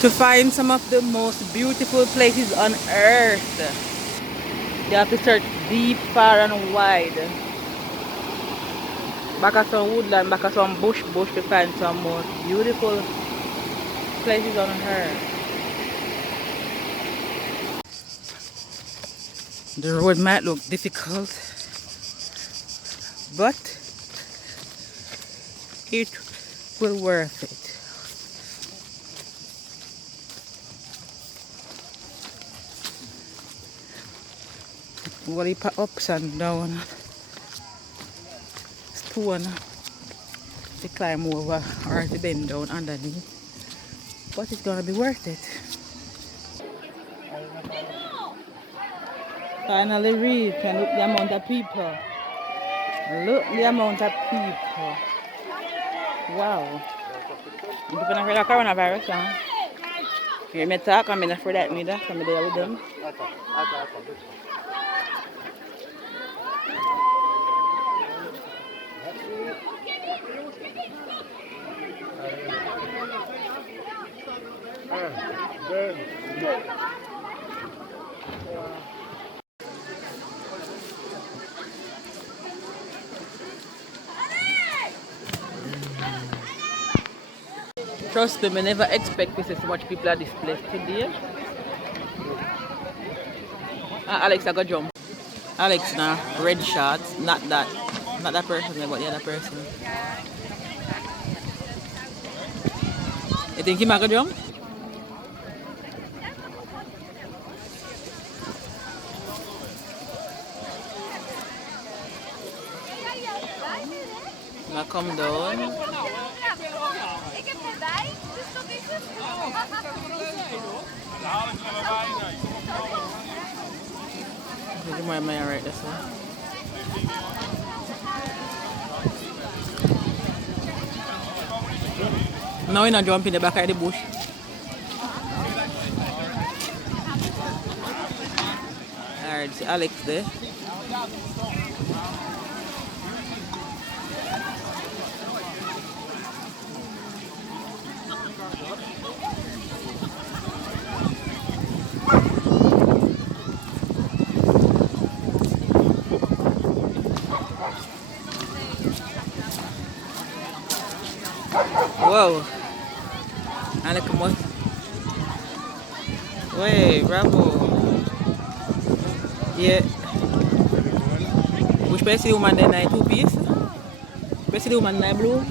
To find some of the most beautiful places on earth, you have to search deep, far and wide. Back at some woodland, back at some bush to find some most beautiful places on earth. The road might look difficult, but it will worth it. What he ups and down, stone to climb over or to bend down underneath, but it's gonna be worth it. Finally reached and look the amount of people. Look the amount of people. Wow. I'm afraid of coronavirus, huh? You hear me talk, I'm afraid that me that I'm there with them. Trust me, I never expect to see so much people at this place today. Alex, I got jump. Alex now, red shorts, not that. Not that person, but the other person. You think he might go jump? Now come down. Look at my man right there, sir. Now we're not jumping in the back of the bush. Alright, see Alex there. Whoa. And look at Way, bravo. Yeah. Which place the woman then in two piece? Place the woman in blue?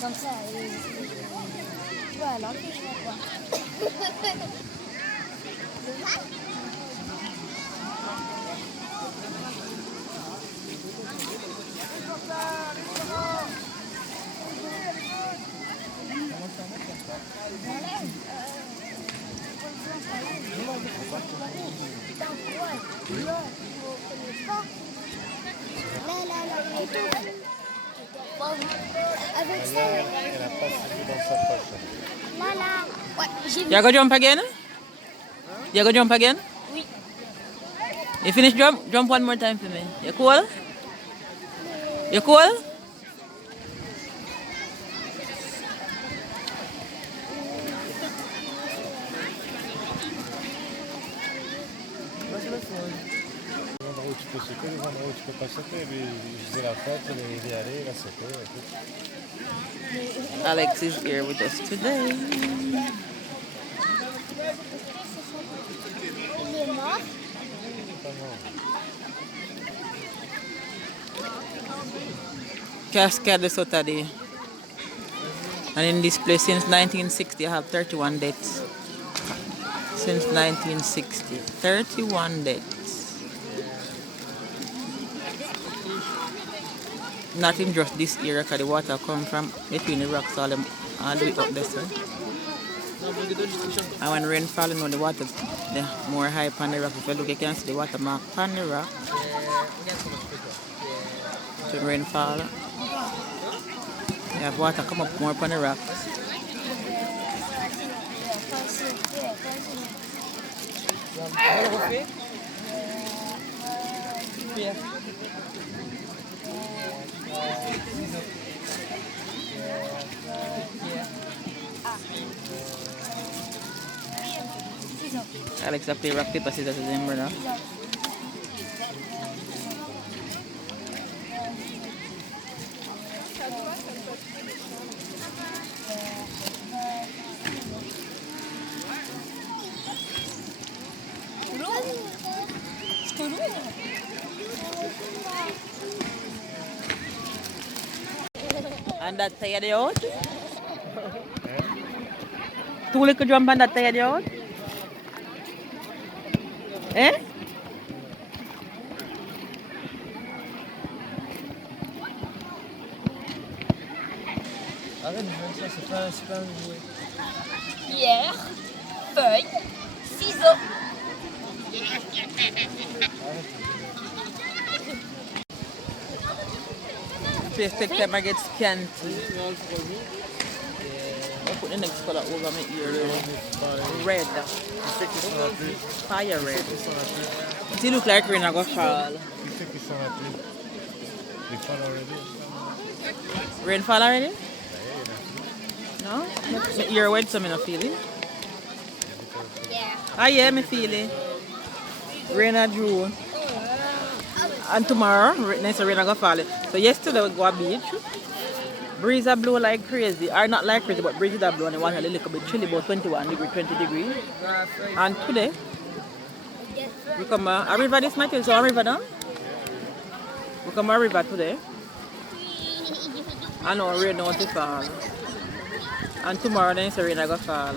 Comme ça, voilà, quoi. Avec ça, elle a pas suivi dans sa poche. Là, là. Ouais, j'ai vu. You go jump again? You go jump again? Oui. You finish jump? Jump one more time for me. You cool? You cool? Endroit où tu peux sauter, les endroits où tu peux pas sauter. Lui, il faisait la fête, il est allé, il a sauté. Alex is here with us today. Il est mort. Cascade de Sautadet. And in this place since 1960 I have 31 deaths. Since 1960. 31 deaths. Not in just this area because the water come from between the rocks all the way up there. Sir. And when rain falling on the water, the more high on the rock. If you look, you can see the water mark on the rock. So when rain fall, you have water come up more upon the rock. Alex a play rock paper scissors with him, brother. And that tired you out? Two little jump and that tired you out? Eh? Arrête de faire ça, c'est pas un jouet. Pierre, feuille, ciseaux. Face take time I get scanned. I'll put the next color over my ear. Red. Fire red. It look like rain are going to fall. Rain fall already? No? My ear wet so I don't feel it. Ah yeah, me feel it. Rain a June. And tomorrow, next rain are going to fall. So yesterday we go to the beach. Breeze a blow like crazy. Or not like crazy, but breeze a blow and the water a little bit chilly, about 21 degrees, 20 degrees. And today, we come a river this night, so a river now. We come a river today. I know rain not to fall. And tomorrow then it's rain I go fall.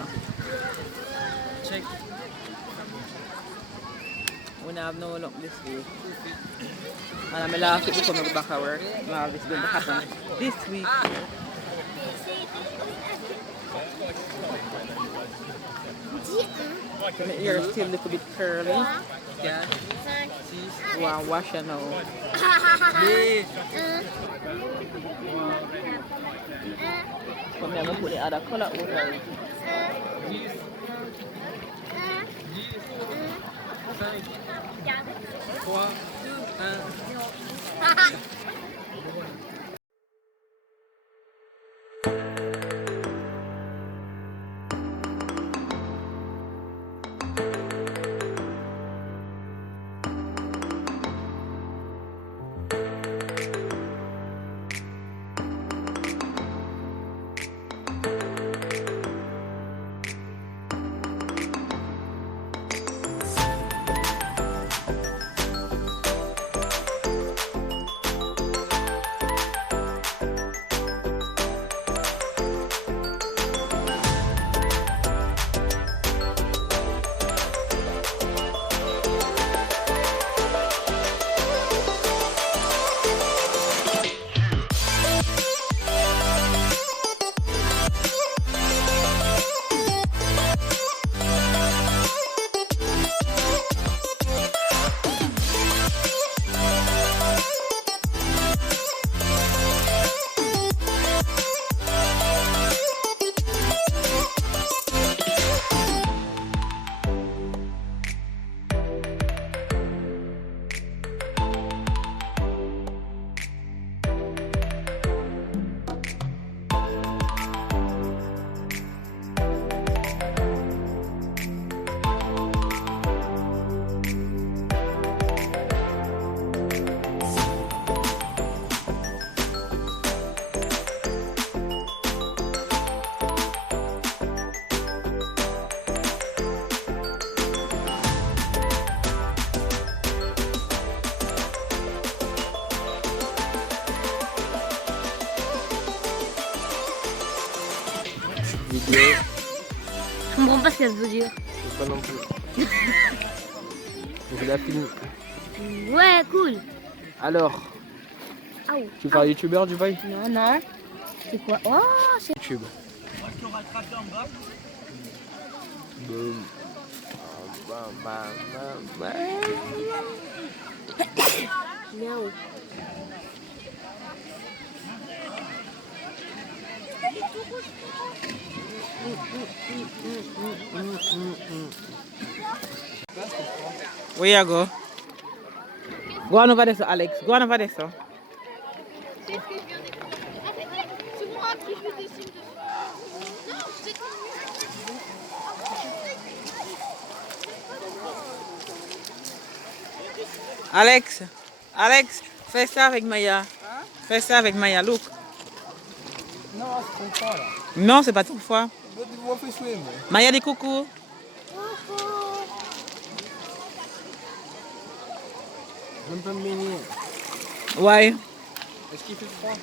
Check. We don't have no luck this week. And I'm laughing because I'm back at work. Now this is going to happen this week. My ear is still a little bit curly. Yeah. Wow, wash it now. Come here, I'm going to put the other color over it. 3, 2, 1. Je comprends pas ce qu'elle veut dire. Je sais pas non plus. Je la filme. Ouais, cool. Alors, tu parles youtubeur du bail? Non, non. C'est quoi? Oh, c'est... YouTube. Miaou. Where you go? Go on over there, so Alex. Go on over there, so. C'est moi qui fais des signes de... Non, c'est... Alex, Alex, fais ça avec Maya. Fais ça avec Maya, look. Non, c'est trop fort là. Non, c'est pas tout fois. On fait swim. Maya dit coucou. Même pas mini. Ouais. Est-ce qu'il fait froid?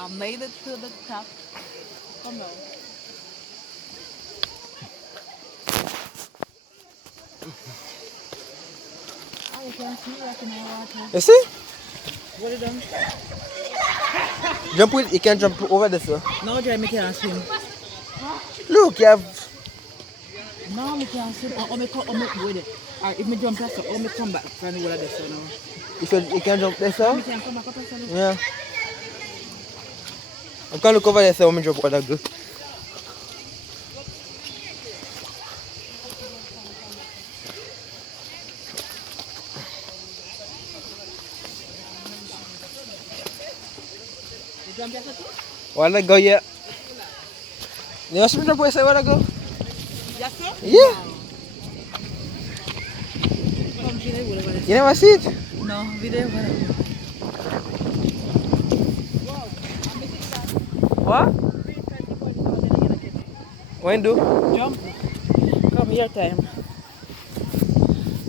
I made it to the top. Come on. I can see like in the water. You see? What is done? Jump with, you can jump over this way. No, Jeremy can't swim. Look, you have... No, me can't swim. Or me come, or me go there. Or if me jump past, or me come back from the water there, so no. You can jump there, Me sir? can't come back up past the Yeah. I can look over there, sir, when me jump over that good. jump past the Wanna go yet? You want to jump where I wanna go? Yes, sir? Yeah. Come see the water over there. You never see it? No, we there over there. What? When do? Jump. Come here time.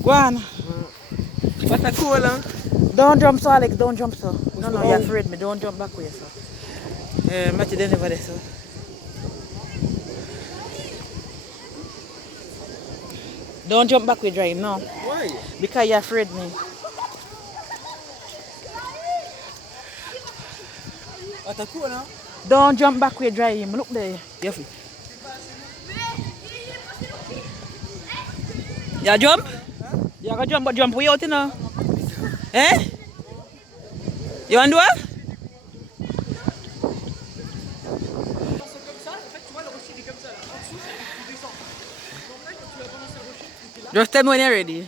Go on. What's a cool, huh? Don't jump so Alex, don't jump so. No, no, you're afraid me. Don't jump back with so. Match it over there so. Don't jump back with drive, no. Why? Because you're afraid me. What's a cool, huh? Don't jump back with drive him. Look there. You feel. You jump? You gonna jump but jump way out you know. Eh? You want to do what? Just tell me when you're ready.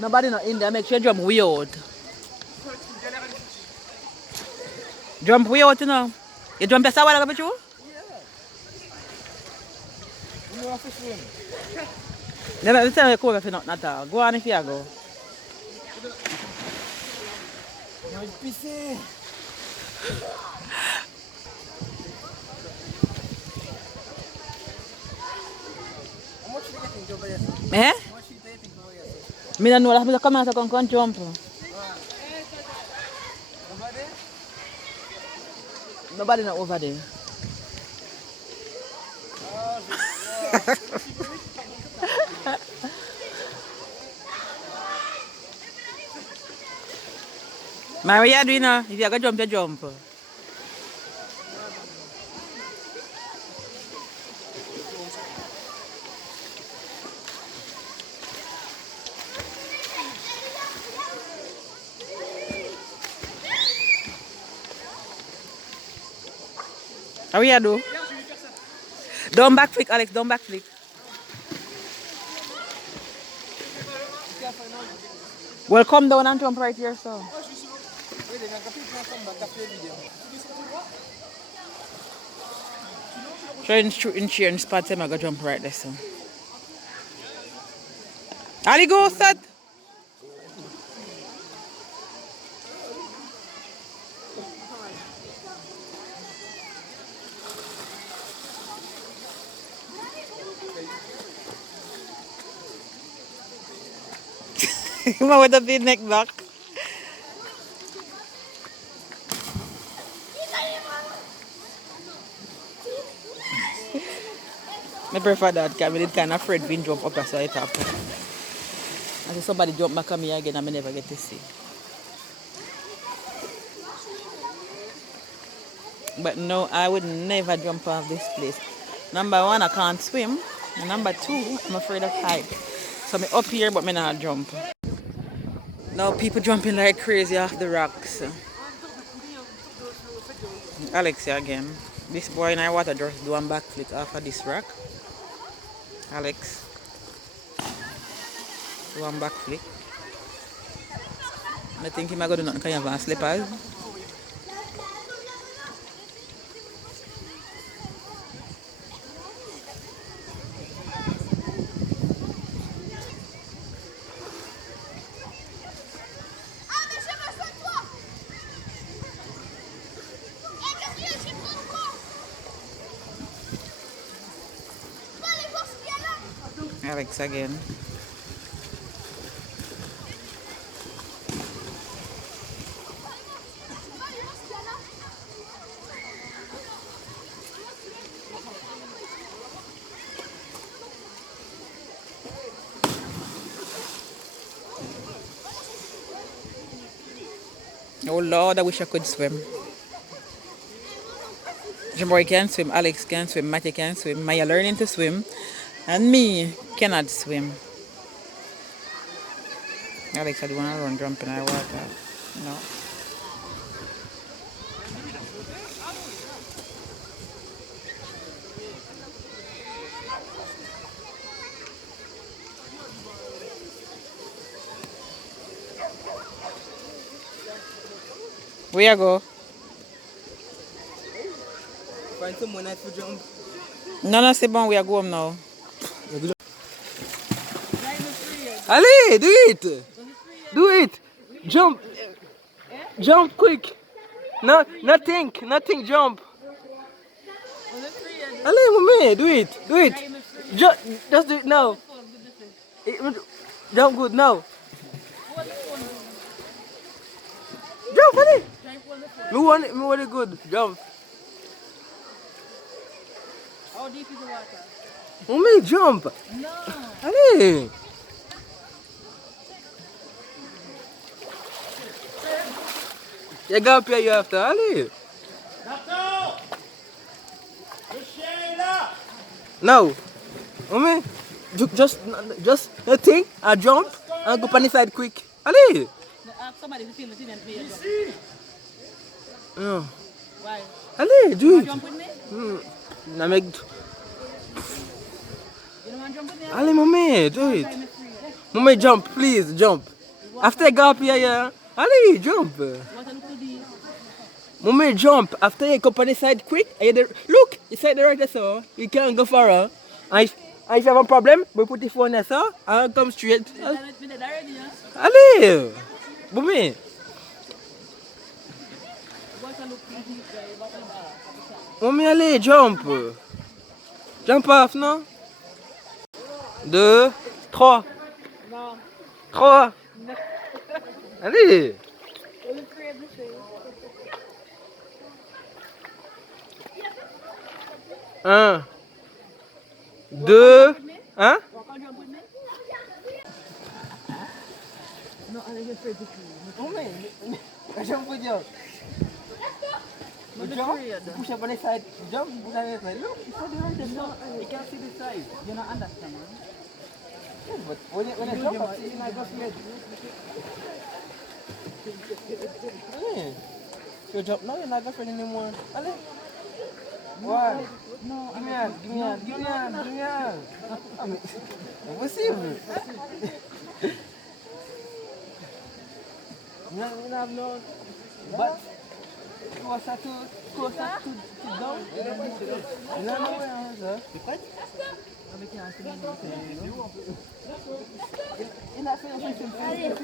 Nobody not in there, make sure you jump way out. Jump way out you know. You jump past a while ago with you? You want to swim? Never tell you cool if you're not at all. Go on if you go. I'm pissing. How much do you think over here? Eh? How much do you think over here? Me don't know that. Me come out and come jump. Over there? Nobody not over there. Mary, what you doing now? If you go jump, you jump. How you do? Don't back flick, Alex. Don't back flick. Well, come down and jump right here, so. Try in cheering spots, I'm gonna jump right there, so. Ali, go, start. With the big neck back. prefer that because I did kind of afraid when jump up as I top. And if somebody jump back on me again, I may never get to see. But no, I would never jump off this place. Number one, I can't swim. And number two, I'm afraid of height. So I'm up here, but I'm not jump. Now people jumping like crazy off the rocks. Alex here again. This boy in our water just do one backflip off of this rock. Alex. Do one backflip. I think he might go do nothing kind of slippers. Ah, mais j'ai besoin de toi. Eh, Gabriel, j'ai besoin de toi. Tu vas aller voir ce qu'il y a là. Alex again. Oh Lord, I wish I could swim. Jamboy can swim, Alex can swim, Matty can swim, Maya learning to swim, and me cannot swim. Alex, I don't want to run jump in the water. No. Where you go? Find someone nice to jump. No, c'est bon, we are going now. Allez, do it! Do it! Jump! Jump quick! No, nothing, jump! Allez, mommy, do it! Do it! Just do it now! Jump good now! Jump, allez! Me want it good, jump! How deep is the water? Mommy, jump! No. Allez! You go up here, you have to, allez! No! Mommy, just nothing, I jump and go on the side quick. Allez! Somebody film it and play No. Why? Allez, do it! Jump with me? Now make... You don't want to jump with me? Allez, mommy, do it! Mommy, jump, please, jump! After I go up here, yeah. Allez, jump! What a look to do. Mommy, jump. After you go on the side quick, look, you side the right there, so you can't go far. And if you have a problem, we put the phone there, so and come straight. Allez! Mommy! Mommy, allez, jump! Jump off, non? 2, 3. Non. 3. Allez! 1, 2, hein? No, I'm afraid to Mommy, jump with you. Jump, push up on the side, jump, push on the side. Look, it's on the right there, no, you can't see the side. You don't understand, man. Yeah, but when I jump up, you might go straight. Yeah. You jump now, you're not girlfriend anymore. Allez. One. No, Give me a hand, give me a hand, give me a hand, give me a hand. I mean, impossible. You have no, but closer to down. You don't know where I was, huh? In that film,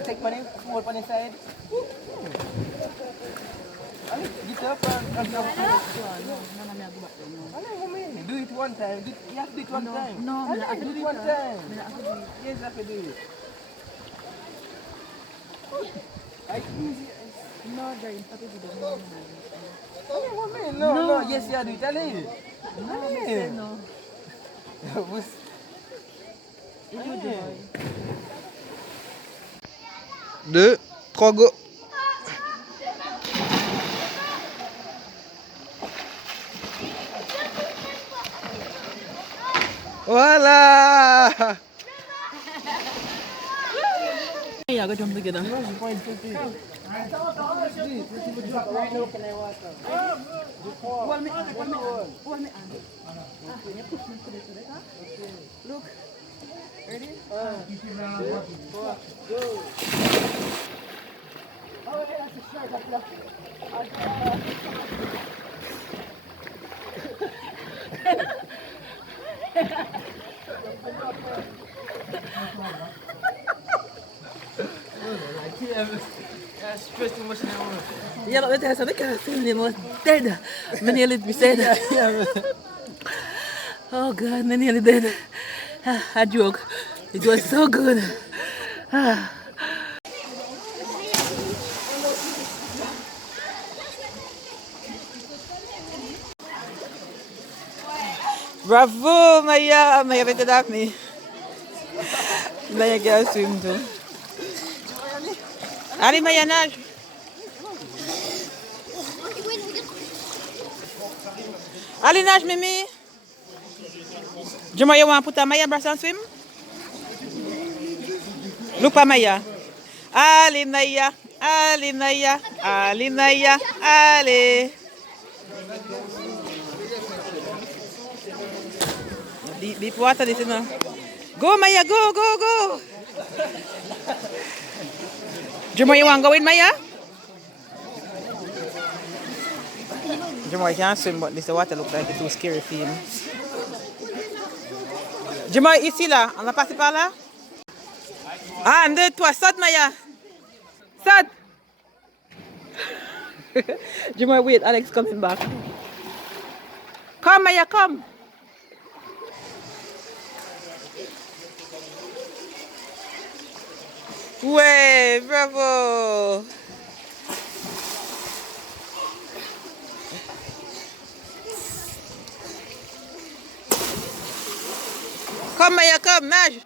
take money, hold on the side. Get up and jump. Do it one time. You have to do it one time. No, I have to do it one time. Yes, you have to do it. No, Jerry, stop it. No, yes, you have to do it. Allez. No, no. Deux, trois, go. Voilà. Yeah, go jump together. Yeah, but that's the castle was dead. Me nearly be said. Oh God, me nearly dead. I joke. It was so good. Bravo, Maya! Maya better than me. Maya can swim too. Allez, Maya nage. Allez, nage, Mimi. Juma, you want to put a Maya brush and swim? Look at Maya. Allez, Maya. Allez, Maya. Allez, Maya. Allez. Deep water, this is now. Go, Maya, go, go, go. Juma, you want to go in, Maya? Juma can't swim, but this water looks like it's too scary for him. Juma, ici là, on va passer par là. Ah, 1, 2, 3, saute, Maya. Saute. Juma, wait, Alex coming back. Come, Maya, come. Ouais, bravo. Come, Maya, come, nage.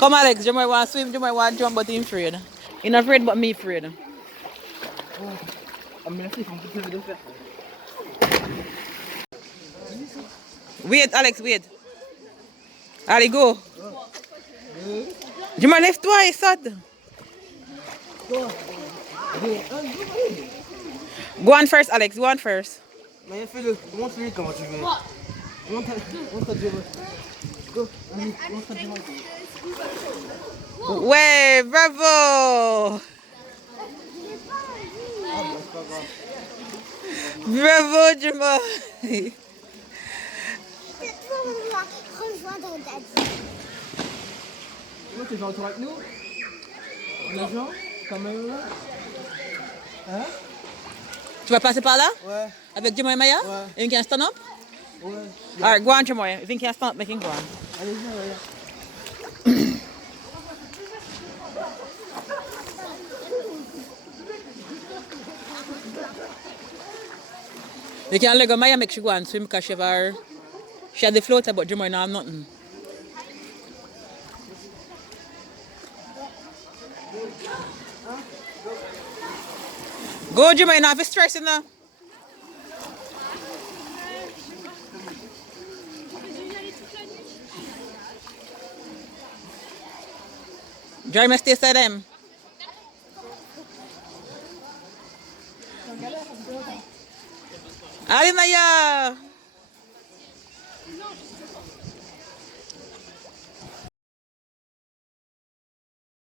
Come, Alex, you might want to swim, you might want to jump, but he's afraid. He's not afraid, but me afraid. Wait, Alex, wait. Allez, go. Je me lève toi et saute. Go on first, Alex, go on first. Mais fais-le, montre-lui comment tu veux. Montre Dieu. Go, allez, montre Dieu. Ouais, bravo. Bravo, Juma. Toi, t'es gentil avec nous? On est gens? Quand même là? Hein? Tu vas passer par là? Ouais. Avec Juma et Maya? Ouais. And you can stand up? Ouais. Alright, go on, Juma. If you can stand up, make him go on. Allez, viens, Maya. You can let go Maya make she go and swim because she had the floater, but Juma now have nothing. Go, Juma, you not have stress in there. Joy me stay side them. Allez, Maya.